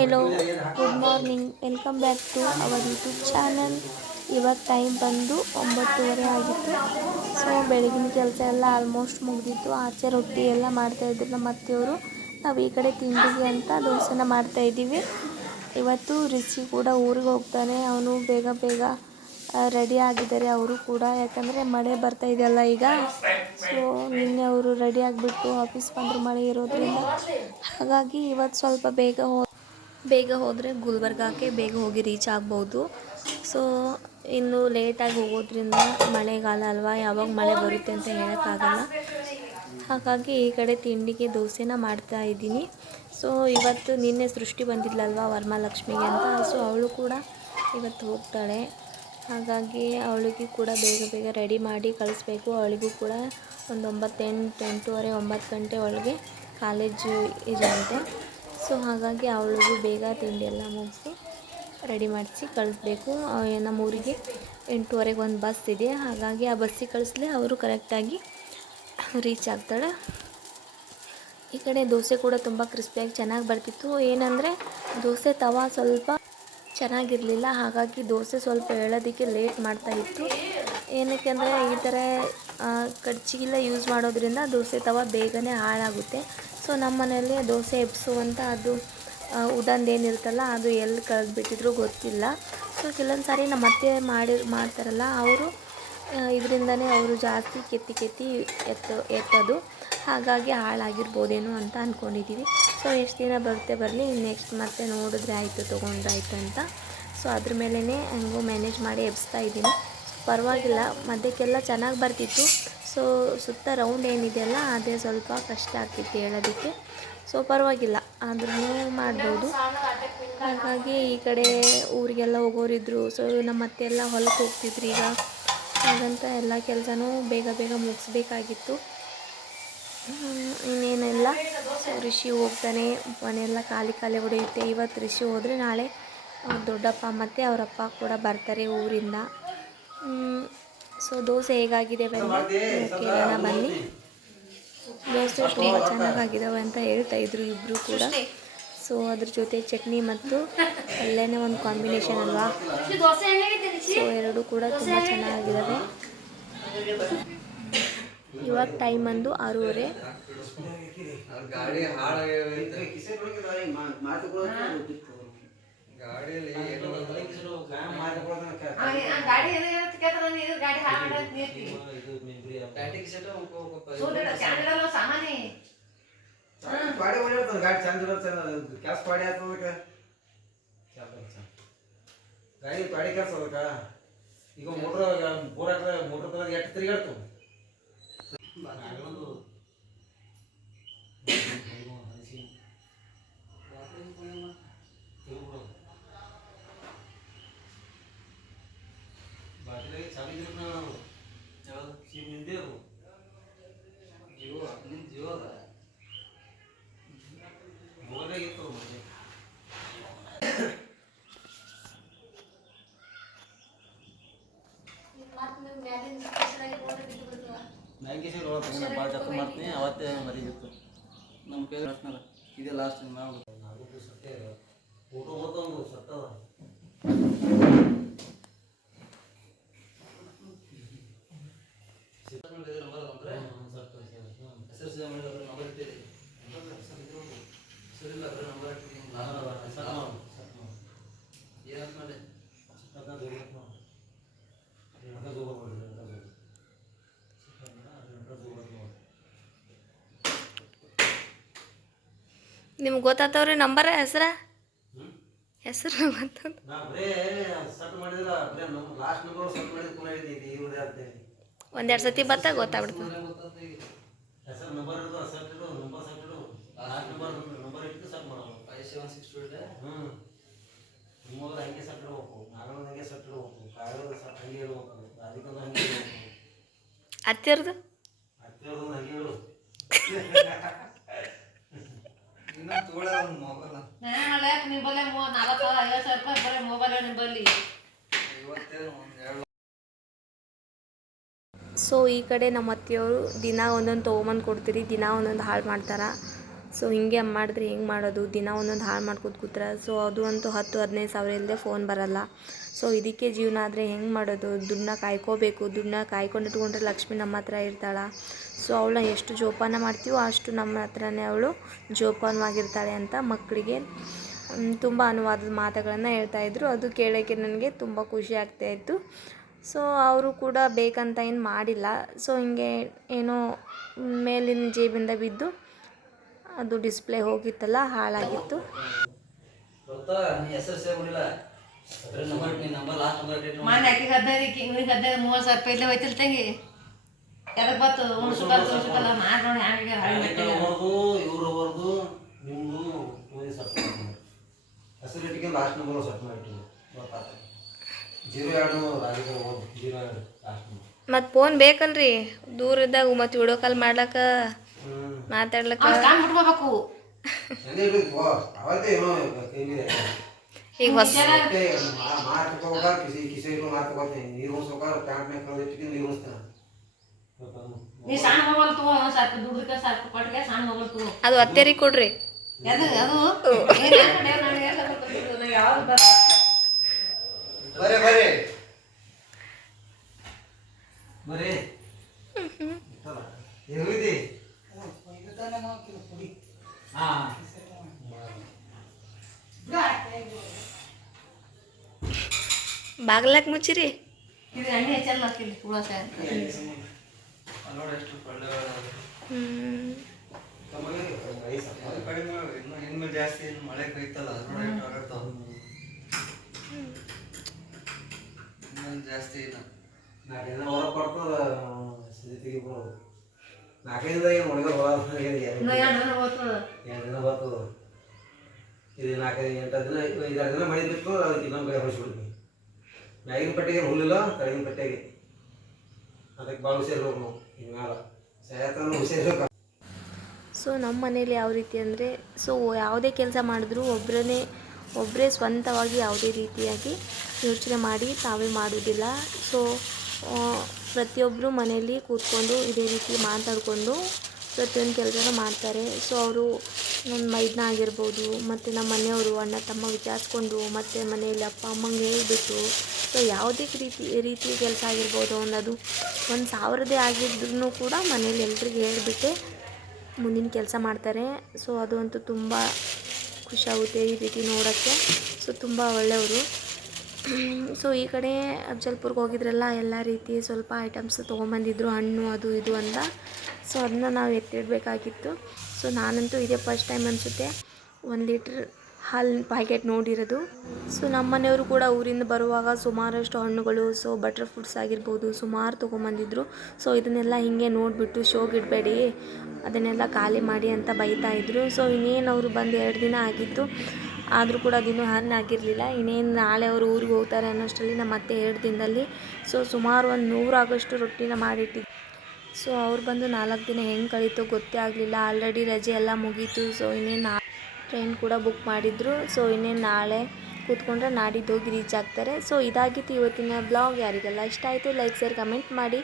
Hello, good morning, welcome back to our YouTube channel. ಇವಾಗ time ಬಂದು 9:30 ಆಗಿತ್ತು. So ಬೆಳಗಿನ ಕೆಲಸ ಎಲ್ಲ ಆಲ್ಮೋಸ್ಟ್ ಮುಗಿದಿತ್ತು. ಆಚೆ ರೊಟ್ಟಿ ಎಲ್ಲ ಮಾಡ್ತಾಯಿದ್ರು ನಮ್ಮ ಅತ್ತೆಯವರು. ನಾವು ಈ ಕಡೆ ತಿಂಡಿಗೆ ಅಂತ ದೋಸೆನ ಮಾಡ್ತಾಯಿದ್ದೀವಿ. ಇವತ್ತು ರಿಷಿ ಕೂಡ ಊರಿಗೆ ಹೋಗ್ತಾನೆ. ಅವನು ಬೇಗ ಬೇಗ ರೆಡಿ ಆಗಿದ್ದಾರೆ ಅವರು ಕೂಡ, ಯಾಕಂದರೆ ಮಳೆ ಬರ್ತಾ ಇದೆಯಲ್ಲ ಈಗ. ಸೊ ನಿನ್ನೆ ಅವರು ರೆಡಿ ಆಗಿಬಿಟ್ಟು ಆಫೀಸ್ ಬಂದರು ಮಳೆ ಇರೋದ್ರಿಂದ. ಹಾಗಾಗಿ ಇವತ್ತು ಸ್ವಲ್ಪ ಬೇಗ ಹೋದರೆ ಗುಲ್ಬರ್ಗಾಕ್ಕೆ ಬೇಗ ಹೋಗಿ ರೀಚ್ ಆಗ್ಬೋದು. ಸೊ ಇನ್ನು ಲೇಟಾಗಿ ಹೋಗೋದ್ರಿಂದ ಮಳೆಗಾಲ ಅಲ್ವಾ, ಯಾವಾಗ ಮಳೆ ಬರುತ್ತೆ ಅಂತ ಹೇಳೋಕ್ಕಾಗಲ್ಲ. ಹಾಗಾಗಿ ಈ ಕಡೆ ತಿಂಡಿಗೆ ದೋಸೆನ ಮಾಡ್ತಾ ಇದ್ದೀನಿ. ಸೊ ಇವತ್ತು ನಿನ್ನೆ ಸೃಷ್ಟಿ ಬಂದಿದ್ಲಲ್ವ ವರಮಹಾಲಕ್ಷ್ಮಿಗೆ ಅಂತ, ಸೊ ಅವಳು ಕೂಡ ಇವತ್ತು ಹೋಗ್ತಾಳೆ. ಹಾಗಾಗಿ ಅವಳಿಗೆ ಕೂಡ ಬೇಗ ಬೇಗ ರೆಡಿ ಮಾಡಿ ಕಳಿಸ್ಬೇಕು. ಅವಳಿಗೂ ಕೂಡ ಒಂದು 8:30 9 ಗಂಟೆ ಒಳಗೆ ಕಾಲೇಜು ಇದೆಯಂತೆ. ಸೊ ಹಾಗಾಗಿ ಅವಳಿಗೂ ಬೇಗ ತಿಂಡಿ ಎಲ್ಲ ಮುಗಿಸಿ ರೆಡಿ ಮಾಡಿಸಿ ಕಳಿಸ್ಬೇಕು. ನಮ್ಮ ಊರಿಗೆ 8:30ಗೆ ಒಂದು ಬಸ್ ಇದೆ. ಹಾಗಾಗಿ ಆ ಬಸ್ಸಿಗೆ ಕಳಿಸ್ಲೆ ಅವರು ಕರೆಕ್ಟಾಗಿ ರೀಚ್ ಆಗ್ತಾಳೆ. ಈ ಕಡೆ ದೋಸೆ ಕೂಡ ತುಂಬ ಕ್ರಿಸ್ಪಿಯಾಗಿ ಚೆನ್ನಾಗಿ ಬರ್ತಿತ್ತು. ಏನಂದರೆ ದೋಸೆ ತವಾ ಸ್ವಲ್ಪ ಚೆನ್ನಾಗಿರಲಿಲ್ಲ. ಹಾಗಾಗಿ ದೋಸೆ ಸ್ವಲ್ಪ ಹೇಳೋದಕ್ಕೆ ಲೇಟ್ ಮಾಡ್ತಾಯಿತ್ತು. ಏನಕ್ಕೆ ಅಂದರೆ ಈ ಥರ ಕಡ್ಚಿಗೆಲ್ಲ ಯೂಸ್ ಮಾಡೋದ್ರಿಂದ ದೋಸೆ ತವಾ ಬೇಗನೆ ಹಾಳಾಗುತ್ತೆ. ಸೊ ನಮ್ಮ ಮನೆಯಲ್ಲಿ ದೋಸೆ ಎಬ್ಸುವಂಥ ಅದು ಉಡಂದೇನಿರುತ್ತಲ್ಲ ಅದು ಎಲ್ಲಿ ಕಳೆದ್ಬಿಟ್ಟಿದ್ರು ಗೊತ್ತಿಲ್ಲ. ಸೊ ಕೆಲವೊಂದು ಸಾರಿ ನಮ್ಮ ಅತ್ತೆ ಮಾಡ್ತಾರಲ್ಲ ಅವರು ಇದರಿಂದನೇ ಅವರು ಜಾಸ್ತಿ ಕೆತ್ತಿ ಎತ್ತೋದು. ಹಾಗಾಗಿ ಹಾಳಾಗಿರ್ಬೋದೇನೋ ಅಂತ ಅಂದ್ಕೊಂಡಿದ್ದೀವಿ. ಸೊ ಎಷ್ಟು ದಿನ ಬರುತ್ತೆ ಬರಲಿ, ನೆಕ್ಸ್ಟ್ ಮತ್ತೆ ನೋಡಿದ್ರೆ ಆಯಿತು, ತೊಗೊಂಡ್ರಾಯ್ತು ಅಂತ. ಸೊ ಅದ್ರ ಮೇಲೇ ಹಂಗೂ ಮ್ಯಾನೇಜ್ ಮಾಡಿ ಎಬ್ಸ್ತಾ ಇದ್ದೀನಿ. ಪರವಾಗಿಲ್ಲ, ಮಧ್ಯಕ್ಕೆಲ್ಲ ಚೆನ್ನಾಗಿ ಬರ್ತಿತ್ತು. ಸೊ ಸುತ್ತ ರೌಂಡ್ ಏನಿದೆಯಲ್ಲ ಅದೇ ಸ್ವಲ್ಪ ಕಷ್ಟ ಆಗ್ತಿತ್ತು ಹೇಳೋದಕ್ಕೆ. ಸೊ ಪರವಾಗಿಲ್ಲ, ಆದ್ರೂ ಮಾಡ್ಬೋದು. ಹಾಗಾಗಿ ಈ ಕಡೆ ಊರಿಗೆಲ್ಲ ಹೋಗೋರಿದ್ರು. ಸೊ ನಮ್ಮ ಅತ್ತೆ ಎಲ್ಲ ಹೊಲಕ್ಕೆ ಹೋಗ್ತಿದ್ರು ಈಗ. ಹಾಗಂತ ಎಲ್ಲ ಕೆಲಸನೂ ಬೇಗ ಬೇಗ ಮುಗಿಸ್ಬೇಕಾಗಿತ್ತು. ಇನ್ನೇನೆಲ್ಲ. ಸೊ ರಿಷಿ ಹೋಗ್ತಾನೆ, ಮನೆಯೆಲ್ಲ ಖಾಲಿ ಹೊಡೆಯುತ್ತೆ. ಇವತ್ತು ರಿಷಿ ಹೋದರೆ ನಾಳೆ ಅವ್ರ ದೊಡ್ಡಪ್ಪ ಮತ್ತು ಅವರಪ್ಪ ಕೂಡ ಬರ್ತಾರೆ ಊರಿಂದ. ಸೊ ದೋಸೆ ಹೇಗಾಗಿದೆ ಕೇಳೋಣ ಬನ್ನಿ. ದೋಸೆ ತುಂಬ ಚೆನ್ನಾಗಾಗಿದ್ದಾವೆ ಅಂತ ಹೇಳ್ತಾಯಿದ್ರು ಇಬ್ಬರು ಕೂಡ. ಸೊ ಅದ್ರ ಜೊತೆ ಚಟ್ನಿ ಮತ್ತು ಅಲ್ಲೇನೇ ಒಂದು ಕಾಂಬಿನೇಷನ್ ಅಲ್ವಾ. ಸೊ ಎರಡು ಕೂಡ ತುಂಬ ಚೆನ್ನಾಗಿದ್ದಾವೆ. ಇವಾಗ ಟೈಮ್ ಬಂದು 6:30. ಈಗ ಮೋಟ್ರ್ ಎಷ್ಟು ತಿರುಗಾಡ್ತು. ಭಾಳ ಜಪ ಮಾಡ್ತೀನಿ, ಅವತ್ತೇ ಮರಿಗಿತ್ತು ನಮ್ಮ ಕೈ ಇದೇ ಲಾಸ್ಟ್ ನಾವು ಫೋಟೋ ಒಂದು ಸತ್ತದ. ನಿಮ್ಗೆ ಗೊತ್ತಾತವ್ರಿ ನಂಬರ ಹೆಸರು ಗೊತ್ತ. ಒಂದೆರಡು ಸತಿ ಬತ್ತ ಗೊತ್ತಾಗ್ಬಿಡ್ತು. ಅತ್ತಿಯರ್ದು ಸೊ ಈ ಕಡೆ ನಮ್ಮ ಅತ್ತೆಯವರು ದಿನ ಒಂದೊಂದು ತೊಗೊಂಬಂದು ಕೊಡ್ತೀರಿ, ದಿನ ಒಂದೊಂದು ಹಾಳು ಮಾಡ್ತಾರೆ. ಸೊ ಹಿಂಗೆ ಮಾಡಿದ್ರೆ ಹೆಂಗೆ ಮಾಡೋದು, ದಿನ ಒಂದೊಂದು ಹಾಳು ಮಾಡ್ಕೊತ ಕೂತ್ರೆ ಸೊ ಅದು ಅಂತೂ 10-15 ಸಾವಿರ ಇಲ್ಲದೆ ಫೋನ್ ಬರಲ್ಲ. ಸೊ ಇದಕ್ಕೆ ಜೀವನ ಆದರೆ ಹೆಂಗೆ ಮಾಡೋದು, ದುಡ್ಡನ್ನ ಕಾಯ್ಕೋಬೇಕು. ದುಡ್ಡನ್ನ ಕಾಯ್ಕೊಂಡಿಟ್ಕೊಂಡ್ರೆ ಲಕ್ಷ್ಮಿ ನಮ್ಮ ಹತ್ರ ಇರ್ತಾಳೆ. ಸೊ ಅವಳನ್ನ ಎಷ್ಟು ಜೋಪಾನ ಮಾಡ್ತೀವೋ ಅಷ್ಟು ನಮ್ಮ ಹತ್ರನೇ ಅವಳು ಜೋಪಾನವಾಗಿರ್ತಾಳೆ ಅಂತ ಮಕ್ಕಳಿಗೆ ತುಂಬ ಅನುವಾದದ ಮಾತುಗಳನ್ನು ಹೇಳ್ತಾಯಿದ್ರು. ಅದು ಕೇಳೋಕ್ಕೆ ನನಗೆ ತುಂಬ ಖುಷಿ ಆಗ್ತಾಯಿತ್ತು. ಸೊ ಅವರು ಕೂಡ ಬೇಕಂತ ಏನು ಮಾಡಿಲ್ಲ. ಸೊ ಹಿಂಗೆ ಏನೋ ಮೇಲಿನ ಜೇಬಿಂದ ಬಿದ್ದು ಅದು ಡಿಸ್ಪ್ಲೇ ಹೋಗಿತ್ತಲ್ಲ, ಹಾಳಾಗಿತ್ತು. ಗೊತ್ತಾ ನೀ ಹೆಸರು ಸೇವ್ ಮಾಡಿಲ್ಲ ನಂಬರ್ ಲಾಸ್ಟ್ ನಂಬರ್ ಡೇಟ್ ಮಾನ್ಯ ಆಕಿಗೆ 15 30,000 ರೂಪಾಯಿ ಇಲ್ಲೇ ಹೋಯ್ತಿಲ್ ತಂಗಿ ಎದಕ್ಕೆ ಬತ್ತು ಉಣ್ಸ್ಕಲ್ಲ ಮಾಡಿ ಹ್ಯಾಂಗೆ ಇವ್ರವ್ರದ್ದು ನಿಮ್ಮದು ಹೆಸರು ಇಟ್ಟಿಗೆ ಲಾಸ್ಟ್ ನಂಬರ್ ಸೆಟ್ ಮಾಡಿಟ್ಟು ಗೊತ್ತಾಗ್ತದೆ 02 ರಾಗಿದ 02 ಲಾಸ್ಟ್ ನಂಬರ್. ಮತ್ತು ಫೋನ್ ಬೇಕಲ್ರಿ ದೂರ ಇದ್ದಾಗ, ಮತ್ತು ವಿಡಿಯೋ ಕಾಲ್ ಮಾಡ್ಲಕ್ಕ ಮಾತಾಡ್ಲಕ್ಕ. ಬಿಟ್ಕೋಬೇಕು ಅವತ್ತೇ ಏನೋ ಕೈಲಿದೆ ಈಗ ಹೊಸ ಮಾರ್ಕೋಗ ಕಿಸಿ ಮಾರ್ಕೋತೀನಿ ನೀರು ಉಣಿಸ್ಬೇಕಾರ ಪ್ಯಾಂಟ್ನಾಗ ಕಳೆದಿಟ್ಟಿಗೆ ನೀರು ಉಣಿಸ್ತಾನೆ. ನೀ ಸಣ್ಣ ಮೊಬೈಲ್ ತಗೋ, ಸ್ವಲ್ಪ ದುಡ್ಡಕ್ಕೆ ಸ್ವಲ್ಪ ಕೊಟ್ಟಿಗೆ ಸಣ್ಣ ಮೊಬೈಲ್ ತಗೋ. ಅದು ಅತ್ತೇರಿಗೆ ಕೊಡ್ರಿ. ಅದು ಯಾವ್ದು ಬರ ಬರೇ ಬರೇ ಬರೇ ಎಲ್ಲಿದೆ ಹಾಂ ಬಾಗ್ಲಾಕ್ ಮುಚ್ಚಿರಿ. ಇದು ಎಣ್ಣೆ ಹೆಚ್ಚಲ್ಲ ಹಾಕಿಲ್ಲ ತುಳಸ ನೋಡಿ ಎಷ್ಟು ಕಡಿಮೆ ಇನ್ನು ಜಾಸ್ತಿ ಮಳೆ ಕೈತಲ್ಲ ಜಾಸ್ತಿ ಇಲ್ಲ. 4 ದಿನ ಹೊರ ಕೊಡ್ತದ ತೆಗಿಬೋದು. 4 ದಿನದಾಗ ಏನು ಒಣಗ ಹೊಲ 2 ದಿನ ಬರ್ತದ. ಇದು 4 8 ದಿನ 5 ದಿನ ಮಳೆ ಬಿಟ್ಟು ಅದಕ್ಕೆ ಇನ್ನೊಂದು ಕಡೆ ಹೊಡಿಸ್ಬಿಡ್ತೀವಿ. ಮ್ಯಾಗಿನ ಪಟ್ಟೆಗೆ ಹುಲ್ಲಿಲ್ಲ, ಕೆಳಗಿನ ಪಟ್ಟೆಗೆ ಅದಕ್ಕೆ ಭಾಳ ಹುಷಾರು ನಾವು ಈಗ ಮ್ಯಾಲ ಸಹಾಯತನ ಹುಷಾರು. ಸೊ ನಮ್ಮ ಮನೇಲಿ ಯಾವ ರೀತಿ ಅಂದರೆ, ಸೊ ಯಾವುದೇ ಕೆಲಸ ಮಾಡಿದ್ರೂ ಒಬ್ಬರೇ ಸ್ವಂತವಾಗಿ ಯಾವುದೇ ರೀತಿಯಾಗಿ ಯೋಚನೆ ಮಾಡಿ ತಾವೇ ಮಾಡೋದಿಲ್ಲ. ಸೊ ಪ್ರತಿಯೊಬ್ಬರು ಮನೆಯಲ್ಲಿ ಕೂತ್ಕೊಂಡು ಇದೇ ರೀತಿ ಮಾತಾಡಿಕೊಂಡು ಪ್ರತಿಯೊಂದು ಕೆಲಸನೂ ಮಾಡ್ತಾರೆ. ಸೊ ಅವರು ನನ್ನ ಮೈದನ ಆಗಿರ್ಬೋದು, ಮತ್ತು ನಮ್ಮ ಮನೆಯವರು ಅಣ್ಣ ತಮ್ಮ ವಿಚಾರಿಸ್ಕೊಂಡು ಮತ್ತು ಮನೆಯಲ್ಲಿ ಅಪ್ಪ ಅಮ್ಮಂಗೆ ಹೇಳಿಬಿಟ್ಟು, ಸೊ ಯಾವುದೇ ರೀತಿ ಕೆಲಸ ಆಗಿರ್ಬೋದು, ಅದು 1,000ದೇ ಆಗಿದ್ರೂ ಕೂಡ ಮನೇಲಿ ಎಲ್ರಿಗೂ ಹೇಳಿಬಿಟ್ಟೆ ಮುಂದಿನ ಕೆಲಸ ಮಾಡ್ತಾರೆ. ಸೊ ಅದು ಅಂತೂ ತುಂಬ ಖುಷಿಯಾಗುತ್ತೆ ಈ ರೀತಿ ನೋಡೋಕ್ಕೆ. ಸೊ ತುಂಬ ಒಳ್ಳೆಯವರು. ಸೊ ಈ ಕಡೆ ಅಫ್ಜಲ್ಪುರ್ಗೆ ಹೋಗಿದ್ರಲ್ಲ, ಎಲ್ಲ ರೀತಿ ಸ್ವಲ್ಪ ಐಟಮ್ಸ್ ತೊಗೊಂಬಂದಿದ್ರು, ಹಣ್ಣು ಅದು ಇದು ಅಂತ. ಸೊ ಅದನ್ನ ನಾವು ಎತ್ತಿಡಬೇಕಾಗಿತ್ತು. ಸೊ ನಾನಂತೂ ಇದೇ ಫಸ್ಟ್ ಟೈಮ್ ಅನಿಸುತ್ತೆ 1 ಲೀಟ್ರ್ ಹಾಲಿನ ಪ್ಯಾಕೆಟ್ ನೋಡಿರೋದು. ಸೊ ನಮ್ಮ ಮನೆಯವರು ಕೂಡ ಊರಿಂದ ಬರುವಾಗ ಸುಮಾರಷ್ಟು ಹಣ್ಣುಗಳು, ಸೊ ಬಟರ್ ಫ್ರೂಟ್ಸ್ ಆಗಿರ್ಬೋದು ಸುಮಾರು ತೊಗೊಂಬಂದಿದ್ರು. ಸೊ ಇದನ್ನೆಲ್ಲ ಹೀಗೆ ನೋಡಿಬಿಟ್ಟು ಶೋಗಿಡಬೇಡಿ, ಅದನ್ನೆಲ್ಲ ಖಾಲಿ ಮಾಡಿ ಅಂತ ಬೈತಾಯಿದ್ರು. ಸೊ ಇನ್ನೇನು ಅವರು ಬಂದು 2 ದಿನ ಆಗಿತ್ತು, ಆದರೂ ಕೂಡ ಅದಿನ್ನೂ ಹಣ್ಣು ಆಗಿರಲಿಲ್ಲ. ಇನ್ನೇನು ನಾಳೆ ಅವರು ಊರಿಗೆ ಹೋಗ್ತಾರೆ ಅನ್ನೋಷ್ಟರಲ್ಲಿ ನಮ್ಮ ಅತ್ತೆ 2 ದಿನದಲ್ಲಿ ಸೊ ಸುಮಾರು ಒಂದು 100 ಆಗೋಷ್ಟು ರೊಟ್ಟಿನ ಮಾಡಿಟ್ಟಿದ್ದು. ಸೊ ಅವ್ರು ಬಂದು 4 ದಿನ ಹೆಂಗೆ ಕಳೀತು ಗೊತ್ತೇ ಆಗಲಿಲ್ಲ. ಆಲ್ರೆಡಿ ರಜೆ ಎಲ್ಲ ಮುಗೀತು. ಸೊ ಇನ್ನೇನು ಟ್ರೈನ್ ಕೂಡ ಬುಕ್ ಮಾಡಿದ್ರು. ಸೊ ಇನ್ನೇನು ನಾಳೆ ಕೂತ್ಕೊಂಡ್ರೆ ನಾಡಿದ್ದು ಹೋಗಿ ರೀಚ್ ಆಗ್ತಾರೆ. ಸೊ ಇದಾಗಿತ್ತು ಇವತ್ತಿನ ಬ್ಲಾಗ್. ಯಾರಿಗೆಲ್ಲ ಇಷ್ಟ ಆಯಿತು ಲೈಕ್ ಶೇರ್ ಕಮೆಂಟ್ ಮಾಡಿ.